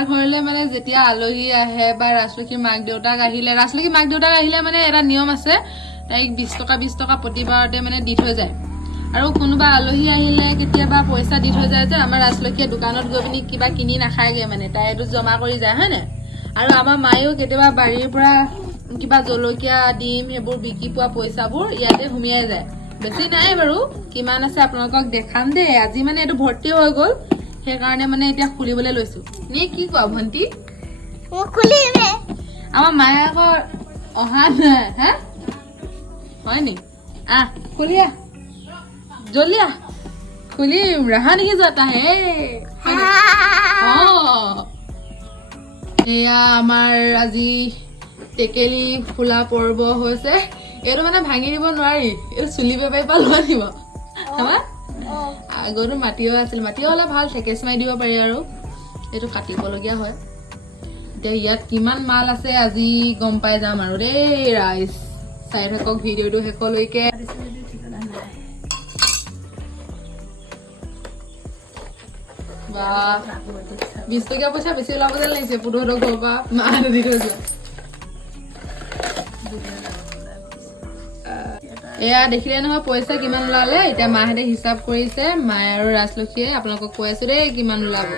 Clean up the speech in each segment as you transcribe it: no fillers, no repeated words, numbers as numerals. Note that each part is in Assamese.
আমাৰ ঘৰলে মানে যেতিয়া আলহী আহে বা ৰাজলক্ষ্মী মাক দেউতাক আহিলে মানে এটা নিয়ম আছে তাইক 20 টকা প্ৰতিবাৰতে মানে দি থৈ যায় আৰু কোনোবা আলহী আহিলে কেতিয়াবা পইচা দি থৈ যায় যে আমাৰ ৰাজলক্ষ্মীয়ে দোকানত গৈ পিনি কিবা কিনি নাখায়গে মানে তাই এইটো জমা কৰি যায় হয় নাই আৰু আমাৰ মায়েও কেতিয়াবা বাৰীৰ পৰা কিবা জলকীয়া ডিম সেইবোৰ বিকি পোৱা পইচাবোৰ ইয়াতে সুমিয়াই যায় বেছি নাই বাৰু কিমান আছে আপোনালোকক দেখাম দে আজি মানে এইটো ভৰ্তি হৈ গ'ল সেইকাৰণে মানে এতিয়া খুলিবলৈ লৈছো নে কি কোৱা ভন্টি খুলিমে আমাৰ মায়ে আকৌ অহা নাই হা হয় নি খুলিয়া জলিয়া খুলিম ৰহা नहीं जाता है এয়া আমাৰ আজি টেকেলি ফুলা পৰ্ব হৈছে এইটো মানে ভাঙি দিব নোৱাৰি এইটো চুলি বেপাৰী পৰা লোৱা দিব আগতো মাটিও আছিল মাটিও হলে ভাল থেকেচ মাৰি দিব পাৰি আৰু এইটো কাটিবলগীয়া হয় এতিয়া ইয়াত কিমান মাল আছে আজি গম পাই যাম আৰু দেই ৰাইজ চাই থাকক ভিডিঅ'টো শেষলৈকে বাহ 20 টকীয়া পইচা বেছি ওলাব যেন লাগিছে পুতহঁতৰ ঘৰৰ পৰা মাহঁতে দি থৈছে এয়া দেখিলে নহয় পইচা কিমান ওলালে এতিয়া মাহঁতে হিচাপ কৰিছে মায়ে আৰু ৰাজলক্ষ্মীয়ে আপোনালোকক কৈ আছো দেই কিমান ওলাব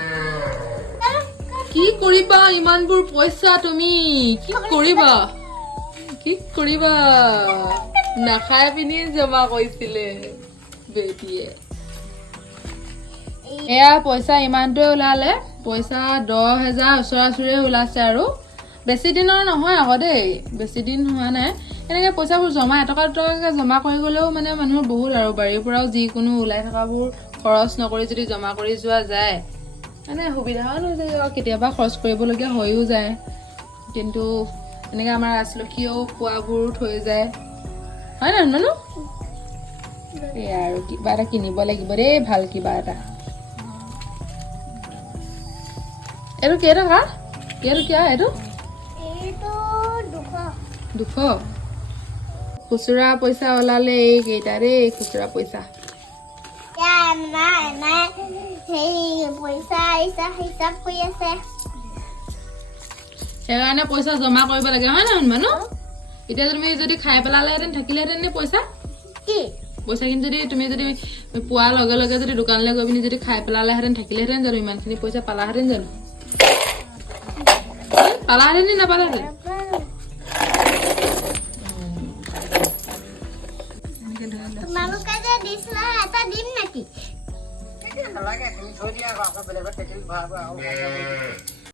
কি কৰিবা ইমানবোৰ পইচা তুমি কি কৰিবা নাখাই পিনি জমা কৰিছিলে বেটিয়ে এয়া পইচা ইমানটোৱে ওলালে পইচা 10,000 ওচৰা-ওচৰি ওলাইছে আৰু বেছি দিনৰ নহয় আকৌ দেই বেছি দিন হোৱা নাই এনেকে পইচাবোৰ জমা এটকা দুটকাকে জমা কৰি গলেও মানে মানুহৰ বহুত আৰু বাৰীৰ পৰাও যিকোনো ওলাই থকাবোৰ খৰচ নকৰি যদি জমা কৰি যোৱা যায় মানে সুবিধাও হৈ যায় আৰু কেতিয়াবা খৰচ কৰিবলগীয়া হৈও যায় কিন্তু এনেকে আমাৰ ৰাজলক্ষ্মীয়েও খোৱাবোৰ থৈ যায় হয় নহয় মানুহ এয়া আৰু কিবা এটা কিনিব লাগিব দেই ভাল কিবা এটা এইটো কেইটকা এইটো 200 খুচুৰা পইচা ওলালে এইকেইটা দেই খুচুৰা পইচা সেইকাৰণে পইচা জমা কৰিব লাগে হয় নহয় মানুহ এতিয়া তুমি যদি খাই পেলালেহেঁতেন থাকিলেহেঁতেন পইচা কিন্তু তুমি যদি পোৱাৰ লগে লগে যদি দোকানলৈ গৈ পিনি যদি খাই পেলালেহেঁতেন থাকিলেহেঁতেন জানো ইমানখিনি পইচা পালাহেঁতেন জানো পালাহেঁতেন নে নাপালাহেঁতেন তোমালোকে যে দিছিলা এটা দিম নেকি?